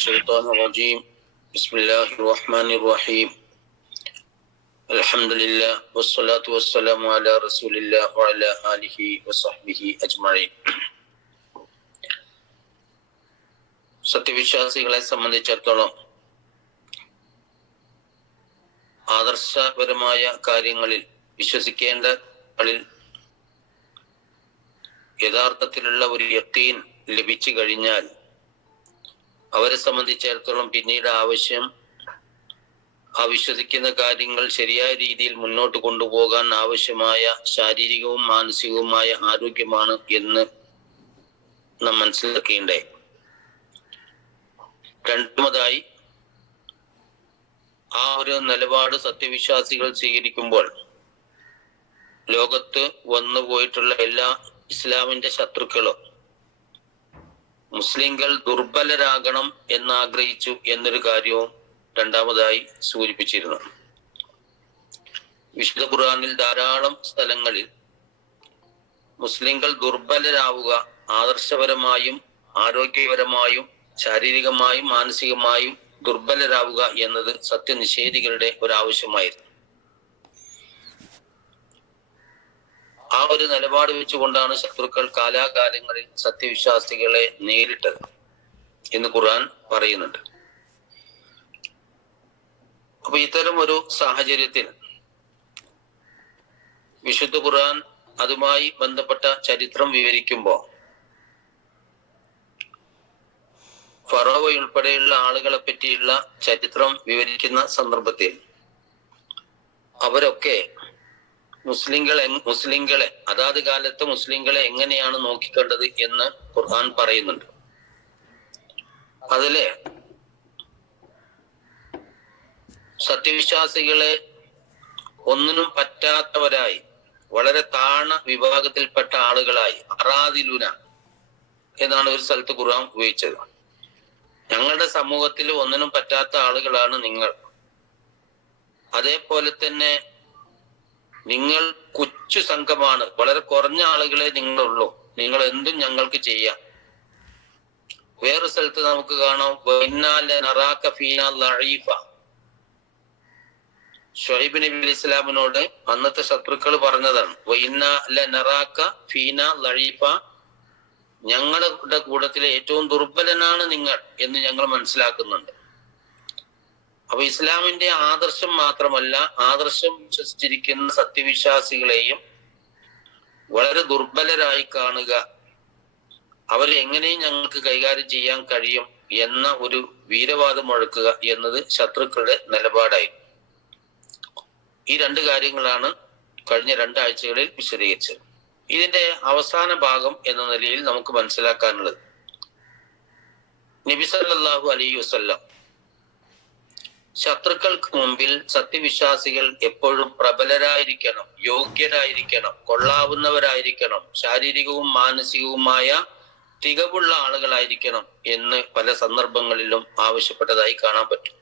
الشيطان الرجيم بسم الله الرحمن الرحيم الحمد لله والصلاة والسلام على رسول الله وعلى آله وصحبه أجمعين സത്യവിശ്വാസികളെ സംബന്ധിച്ചിടത്തോളം ആദർശപരമായ കാര്യങ്ങളിൽ വിശ്വസിക്കേണ്ട കളിൽ യഥാർത്ഥത്തിലുള്ള ഒരു യക്കീൻ ലഭിച്ചു കഴിഞ്ഞാൽ അവരെ സംബന്ധിച്ചിടത്തോളം പിന്നീട് ആവശ്യം ആ വിശ്വസിക്കുന്ന കാര്യങ്ങൾ ശരിയായ രീതിയിൽ മുന്നോട്ട് കൊണ്ടുപോകാൻ ആവശ്യമായ ശാരീരികവും മാനസികവുമായ ആരോഗ്യമാണ് എന്ന് നാം മനസ്സിലാക്കേണ്ടേ. രണ്ടാമതായി ആ ഒരു നിലപാട് സത്യവിശ്വാസികൾ സ്വീകരിക്കുമ്പോൾ ലോകത്ത് വന്നു പോയിട്ടുള്ള എല്ലാ ഇസ്ലാമിന്റെ ശത്രുക്കളും മുസ്ലിങ്ങൾ ദുർബലരാകണം എന്നാഗ്രഹിച്ചു എന്നൊരു കാര്യവും രണ്ടാമതായി സൂചിപ്പിച്ചിരുന്നു. വിശുദ്ധ ഖുർആാനിൽ ധാരാളം സ്ഥലങ്ങളിൽ മുസ്ലിങ്ങൾ ദുർബലരാവുക ആദർശപരമായും ആരോഗ്യപരമായും ശാരീരികമായും മാനസികമായും ദുർബലരാവുക എന്നത് സത്യനിഷേധികളുടെ ഒരാവശ്യമായിരുന്നു. ആ ഒരു നിലപാട് വെച്ചുകൊണ്ടാണ് ശത്രുക്കൾ കാലാകാലങ്ങളിൽ സത്യവിശ്വാസികളെ നേരിട്ടത് എന്ന് ഖുർആൻ പറയുന്നുണ്ട്. അപ്പൊ ഇത്തരം ഒരു സാഹചര്യത്തിൽ വിശുദ്ധ ഖുർആൻ അതുമായി ബന്ധപ്പെട്ട ചരിത്രം വിവരിക്കുമ്പോൾ ഫറോവ ഉൾപ്പെടെയുള്ള ആളുകളെ പറ്റിയുള്ള ചരിത്രം വിവരിക്കുന്ന സന്ദർഭത്തിൽ അവരൊക്കെ മുസ്ലിങ്ങളെ മുസ്ലിങ്ങളെ അതാത് കാലത്ത് മുസ്ലിങ്ങളെ എങ്ങനെയാണ് നോക്കിക്കണ്ടത് എന്ന് ഖുർആൻ പറയുന്നുണ്ട്. അതിൽ സത്യവിശ്വാസികളെ ഒന്നിനും പറ്റാത്തവരായി വളരെ താണ വിഭാഗത്തിൽപ്പെട്ട ആളുകളായി അറാദിലുന എന്നാണ് ഒരു സ്ഥലത്ത് ഖുർആൻ ഉപയോഗിച്ചത്. ഞങ്ങളുടെ സമൂഹത്തിൽ ഒന്നിനും പറ്റാത്ത ആളുകളാണ് നിങ്ങൾ. അതേപോലെ തന്നെ നിങ്ങൾ കൊച്ചു സംഘമാണ്. വളരെ കുറഞ്ഞ ആളുകളെ നിങ്ങളുള്ളൂ. നിങ്ങൾ എന്തും ഞങ്ങൾക്ക് ചെയ്യാം. വേറെ സ്ഥലത്ത് നമുക്ക് കാണാം. ഷൊഹൈബ് നബി അലി ഇസ്ലാമിനോട് അന്നത്തെ ശത്രുക്കൾ പറഞ്ഞതാണ് ഞങ്ങളുടെ കൂട്ടത്തിലെ ഏറ്റവും ദുർബലനാണ് നിങ്ങൾ എന്ന് ഞങ്ങൾ മനസ്സിലാക്കുന്നുണ്ട്. അപ്പൊ ഇസ്ലാമിന്റെ ആദർശം മാത്രമല്ല ആദർശം വിശ്വസിച്ചിരിക്കുന്ന സത്യവിശ്വാസികളെയും വളരെ ദുർബലരായി കാണുക. അവരെ എങ്ങനെയും ഞങ്ങൾക്ക് കൈകാര്യം ചെയ്യാൻ കഴിയും എന്ന ഒരു വീരവാദം മുഴക്കുക എന്നത് ശത്രുക്കളുടെ നിലപാടായി ഈ രണ്ട് കാര്യങ്ങളാണ് കഴിഞ്ഞ രണ്ടാഴ്ചകളിൽ വിശദീകരിച്ചത്. ഇതിന്റെ അവസാന ഭാഗം എന്ന നിലയിൽ നമുക്ക് മനസ്സിലാക്കാനുള്ളത്. നബി സല്ലല്ലാഹു വസ്ല്ലാം വസല്ലം ശത്രുക്കൾക്ക് മുമ്പിൽ സത്യവിശ്വാസികൾ എപ്പോഴും പ്രബലരായിരിക്കണം യോഗ്യരായിരിക്കണം കൊള്ളാവുന്നവരായിരിക്കണം ശാരീരികവും മാനസികവുമായ തികവുള്ള ആളുകളായിരിക്കണം എന്ന് പല സന്ദർഭങ്ങളിലും ആവശ്യപ്പെട്ടതായി കാണാൻ പറ്റും.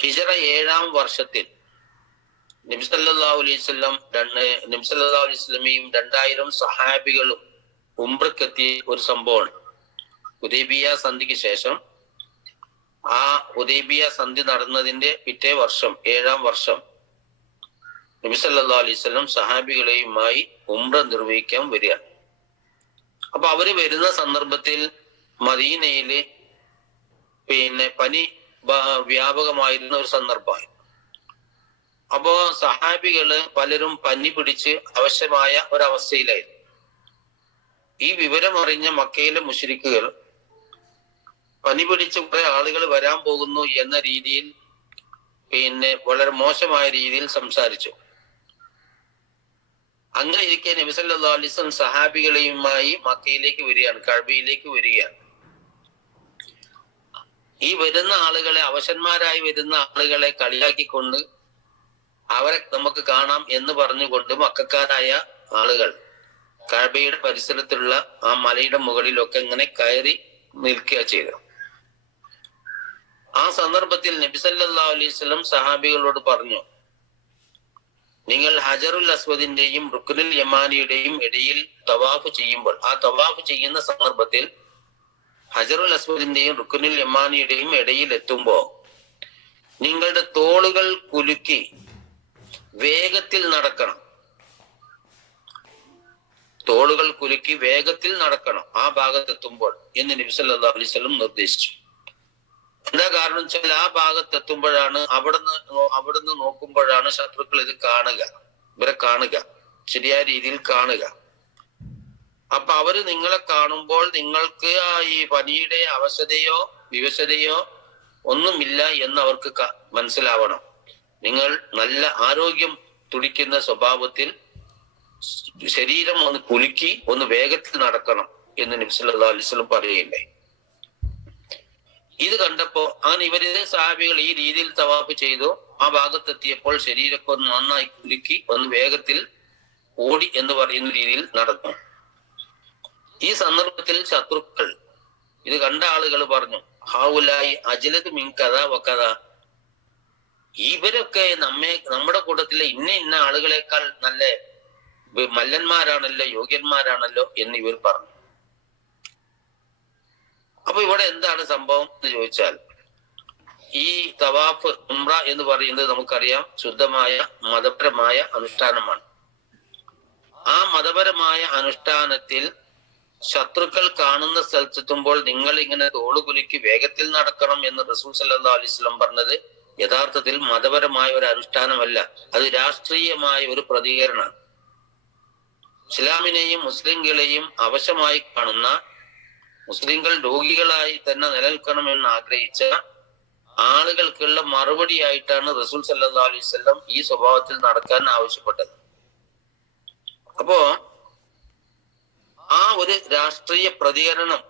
ഹിജറ ഏഴാം വർഷത്തിൽ നിംസല്ലാസ്ലം രണ്ട് നിംസല്ലാസ്ലമിയും രണ്ടായിരം സഹാബികളും ഉംബ്രക്കെത്തിയ ഒരു സംഭവമാണ്. ഉദയബിയ സന്ധിക്ക് ശേഷം ആ ഉദൈബിയ സന്ധി നടന്നതിന്റെ പിറ്റേ വർഷം ഏഴാം വർഷം നബി നബിസല്ലാ അലൈവല്ലം സഹാബികളെയുമായി ഉംറ നിർവഹിക്കാൻ വരിക അപ്പൊ അവർ വരുന്ന സന്ദർഭത്തിൽ മദീനയിൽ പിന്നെ പനി വ്യാപകമായിരുന്ന ഒരു സന്ദർഭമായി അപ്പോ സഹാബികൾ പലരും പനി പിടിച്ച് അവശമായ ഒരവസ്ഥയിലായിരുന്നു. ഈ വിവരം അറിഞ്ഞ മക്കയിലെ മുഷരിക്കുകൾ പനി പിടിച്ച് കുറെ ആളുകൾ വരാൻ പോകുന്നു എന്ന രീതിയിൽ പിന്നെ വളരെ മോശമായ രീതിയിൽ സംസാരിച്ചു. അങ്ങനെ ഇരിക്കെ നബിസല്ലാ സഹാബികളെയുമായി മക്കയിലേക്ക് വരികയാണ് കഴബയിലേക്ക് വരികയാണ്. ഈ വരുന്ന ആളുകളെ അവശന്മാരായി വരുന്ന ആളുകളെ കളിയാക്കിക്കൊണ്ട് അവരെ നമുക്ക് കാണാം എന്ന് പറഞ്ഞുകൊണ്ട് മക്കാരായ ആളുകൾ കഴബയുടെ പരിസരത്തുള്ള ആ മലയുടെ മുകളിലൊക്കെ ഇങ്ങനെ കയറി നിൽക്കുക ചെയ്തു. ആ സന്ദർഭത്തിൽ നബിസല്ലാ അലൈവലം സഹാബികളോട് പറഞ്ഞു നിങ്ങൾ ഹജറുൽ അസ്വദിന്റെയും റുക്കുനുൽ യമാനിയുടെയും ഇടയിൽ തവാഫ് ചെയ്യുമ്പോൾ ആ തവാഫ് ചെയ്യുന്ന സന്ദർഭത്തിൽ ഹജറുൽ അസ്വദിന്റെയും റുക്കുനുൽ യമാനിയുടെയും ഇടയിൽ എത്തുമ്പോ നിങ്ങളുടെ തോളുകൾ കുലുക്കി വേഗത്തിൽ നടക്കണം. തോളുകൾ കുലുക്കി വേഗത്തിൽ നടക്കണം ആ ഭാഗത്തെത്തുമ്പോൾ എന്ന് നബി സല്ലല്ലാഹു അലൈഹി വസല്ലം നിർദ്ദേശിച്ചു. എന്താ കാരണം വെച്ചാൽ ആ ഭാഗത്തെത്തുമ്പോഴാണ് അവിടുന്ന് അവിടുന്ന് നോക്കുമ്പോഴാണ് ശത്രുക്കൾ ഇത് കാണുക. ഇവരെ കാണുക. ശരിയായ രീതിയിൽ കാണുക. അപ്പൊ അവർ നിങ്ങളെ കാണുമ്പോൾ നിങ്ങൾക്ക് ആ ഈ പനിയുടെ അവശതയോ വിവശതയോ ഒന്നുമില്ല എന്ന് അവർക്ക് മനസ്സിലാവണം. നിങ്ങൾ നല്ല ആരോഗ്യം തുടിക്കുന്ന സ്വഭാവത്തിൽ ശരീരം ഒന്ന് കുലുക്കി ഒന്ന് വേഗത്തിൽ നടക്കണം എന്ന് നബിസ് അലൈഹി വസല്ലം പറയുകയുണ്ടായി. ഇത് കണ്ടപ്പോ അങ്ങനെ ഇവർ സഹാബികൾ ഈ രീതിയിൽ തവാഫ് ചെയ്തു. ആ ഭാഗത്തെത്തിയപ്പോൾ ശരീരമൊക്കെ ഒന്ന് നന്നായി കുലുക്കി ഒന്ന് വേഗത്തിൽ ഓടി എന്ന് പറയുന്ന രീതിയിൽ നടന്നു. ഈ സന്ദർഭത്തിൽ ശത്രുക്കൾ ഇത് കണ്ട ആളുകൾ പറഞ്ഞു ഹാവുലായി അജലത് മിൻ കഥ വക്കഥ ഇവരൊക്കെ നമ്മെ നമ്മുടെ കൂട്ടത്തിലെ ഇന്ന ഇന്ന ആളുകളെക്കാൾ നല്ല മല്ലന്മാരാണല്ലോ യോഗ്യന്മാരാണല്ലോ എന്ന് ഇവർ പറഞ്ഞു. അപ്പൊ ഇവിടെ എന്താണ് സംഭവം എന്ന് ചോദിച്ചാൽ ഈ തവാഫ് ഉംറ എന്ന് പറയുന്നത് നമുക്കറിയാം ശുദ്ധമായ മതപരമായ അനുഷ്ഠാനമാണ്. ആ മതപരമായ അനുഷ്ഠാനത്തിൽ ശത്രുക്കൾ കാണുന്ന സ്ഥലത്തെത്തുമ്പോൾ നിങ്ങൾ ഇങ്ങനെ തോളുകുലുക്കി വേഗത്തിൽ നടക്കണം എന്ന് റസൂൽ സല്ലാ അലൈഹി വസല്ലം പറഞ്ഞത് യഥാർത്ഥത്തിൽ മതപരമായ ഒരു അനുഷ്ഠാനമല്ല. അത് രാഷ്ട്രീയമായ ഒരു പ്രതികരണമാണ്. ഇസ്ലാമിനെയും മുസ്ലിങ്ങളെയും അവശമായി കാണുന്ന മുസ്ലിങ്ങൾ രോഗികളായി തന്നെ നിലനിൽക്കണമെന്ന് ആഗ്രഹിച്ച ആളുകൾക്കുള്ള മറുപടിയായിട്ടാണ് റസൂൽ സല്ലല്ലാഹു അലൈഹി വസല്ലം ഈ സ്വഭാവത്തിൽ നടക്കാൻ ആവശ്യപ്പെട്ടത്. അപ്പോ ആ ഒരു രാഷ്ട്രീയ പ്രതികരണം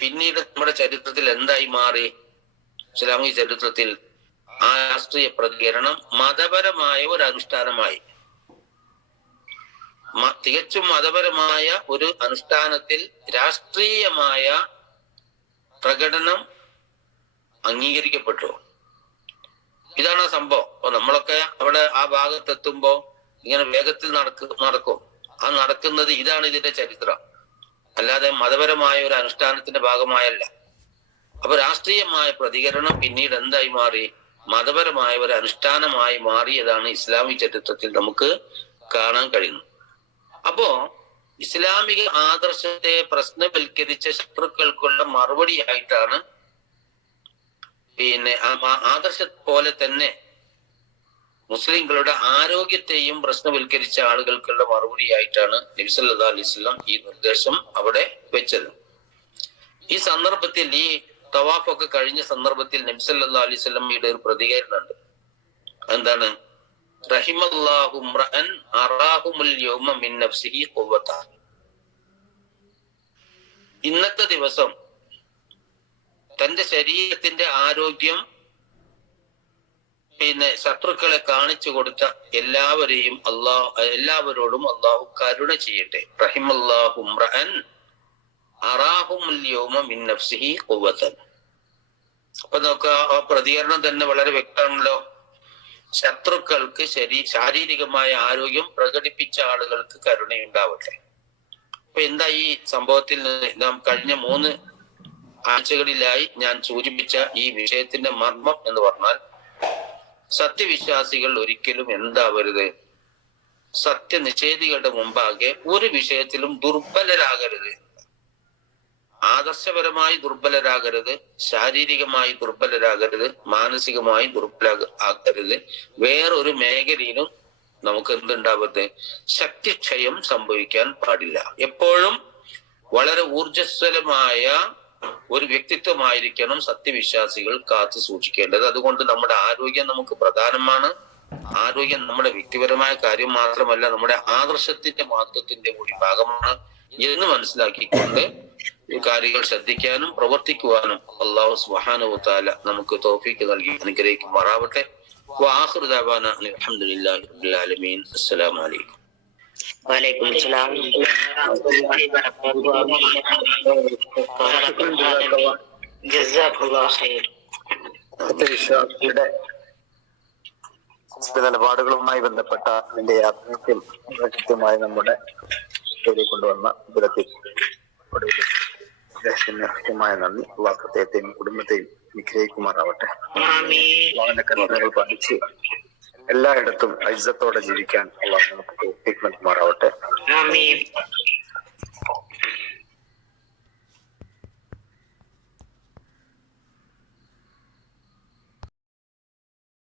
പിന്നീട് നമ്മുടെ ചരിത്രത്തിൽ എന്തായി മാറി? ഇസ്ലാമിക ചരിത്രത്തിൽ ആ രാഷ്ട്രീയ പ്രതികരണം മതപരമായ ഒരു അനുഷ്ഠാനമായി. തികച്ചും മതപരമായ ഒരു അനുഷ്ഠാനത്തിൽ രാഷ്ട്രീയമായ പ്രകടനം അംഗീകരിക്കപ്പെട്ടു. ഇതാണ് ആ സംഭവം. അപ്പൊ നമ്മളൊക്കെ അവിടെ ആ ഭാഗത്തെത്തുമ്പോ ഇങ്ങനെ വേഗത്തിൽ നടക്കും നടക്കും. ആ നടക്കുന്നത് ഇതാണ് ഇതിന്റെ ചരിത്രം. അല്ലാതെ മതപരമായ ഒരു അനുഷ്ഠാനത്തിന്റെ ഭാഗമായല്ല. അപ്പൊ രാഷ്ട്രീയമായ പ്രതികരണം പിന്നീട് എന്തായി മാറി? മതപരമായ ഒരു അനുഷ്ഠാനമായി മാറിയതാണ് ഇസ്ലാമിക ചരിത്രത്തിൽ നമുക്ക് കാണാൻ കഴിയുന്നത്. അപ്പോ ഇസ്ലാമിക ആദർശത്തെ പ്രശ്നവൽക്കരിച്ച ശത്രുക്കൾക്കുള്ള മറുപടിയായിട്ടാണ് പിന്നെ ആദർശ പോലെ തന്നെ മുസ്ലിങ്ങളുടെ ആരോഗ്യത്തെയും പ്രശ്നവൽക്കരിച്ച ആളുകൾക്കുള്ള മറുപടിയായിട്ടാണ് നബിസല്ലാ അലൈസ്ലാം ഈ നിർദ്ദേശം അവിടെ വെച്ചത്. ഈ സന്ദർഭത്തിൽ ഈ തവാഫൊക്കെ കഴിഞ്ഞ സന്ദർഭത്തിൽ നബിസല്ലാ അലൈസ്ലമിയുടെ ഒരു പ്രതികരണമുണ്ട്. എന്താണ് ഇന്നത്തെ ദിവസം തന്റെ ശരീരത്തിന്റെ ആരോഗ്യം പിന്നെ ശത്രുക്കളെ കാണിച്ചു കൊടുത്ത എല്ലാവരെയും അള്ളാഹു എല്ലാവരോടും അള്ളാഹു കരുണ ചെയ്യട്ടെ. അപ്പൊ നമുക്ക് ആ- ആ പ്രതികരണം തന്നെ വളരെ വ്യക്തമാണല്ലോ. ശത്രുക്കൾക്ക് ശരീ ശാരീരികമായ ആരോഗ്യം പ്രകടിപ്പിച്ച ആളുകൾക്ക് കരുണയുണ്ടാവട്ടെ. അപ്പൊ എന്താ ഈ സംഭവത്തിൽ നാം കഴിഞ്ഞ മൂന്ന് ആഴ്ചകളിലായി ഞാൻ സൂചിപ്പിച്ച ഈ വിഷയത്തിന്റെ മർമ്മം എന്ന് പറഞ്ഞാൽ സത്യവിശ്വാസികൾ ഒരിക്കലും എന്താവരുത്? സത്യനിഷേധികളുടെ മുമ്പാകെ ഒരു വിഷയത്തിലും ദുർബലരാകരുത്. ആദർശപരമായി ദുർബലരാകരുത് ശാരീരികമായി ദുർബലരാകരുത് മാനസികമായി ദുർബല ആകരുത് വേറൊരു മേഖലയിലും നമുക്ക് എന്തുണ്ടാവരുത്? ശക്തിക്ഷയം സംഭവിക്കാൻ പാടില്ല. എപ്പോഴും വളരെ ഊർജസ്വലമായ ഒരു വ്യക്തിത്വമായിരിക്കണം സത്യവിശ്വാസികൾ കാത്തു സൂക്ഷിക്കേണ്ടത്. അതുകൊണ്ട് നമ്മുടെ ആരോഗ്യം നമുക്ക് പ്രധാനമാണ്. ആരോഗ്യം നമ്മുടെ വ്യക്തിപരമായ കാര്യം മാത്രമല്ല നമ്മുടെ ആദർശത്തിന്റെ മഹത്വത്തിന്റെ കൂടി ഭാഗമാണ് എന്ന് മനസ്സിലാക്കിക്കൊണ്ട് കാര്യങ്ങൾ ശ്രദ്ധിക്കാനും പ്രവർത്തിക്കുവാനും അള്ളാഹു സുബ്ഹാനഹു താല നമുക്ക് തോഫീക്ക് നൽകി അനുഗ്രഹിക്കുമാറാവട്ടെ വാഹൃ ദാവാന അൽഹംദുലില്ലാഹി റബ്ബിൽ ആലമീൻ അസ്സലാമു അലൈക്കും وعليكم السلام جزاك الله خير വിശ്വാസിയുടെ നിലപാടുകളുമായി ബന്ധപ്പെട്ട അതിന്റെ യാഥാർത്ഥ്യം കൃത്യമായി നമ്മുടെ ശരി കൊണ്ടുവന്ന ഇവിടത്തിൽ അദ്ദേഹത്തിന് കൃത്യമായ നന്ദി. അള്ളാഹ് അദ്ദേഹത്തെയും കുടുംബത്തെയും നിഗ്രഹിക്കുമാറാവട്ടെ. കുമാർ ആവട്ടെ പഠിച്ച് എല്ലായിടത്തും ഐസത്തോടെ ജീവിക്കാൻ അള്ളാഹ് നമുക്ക് ആമീൻ.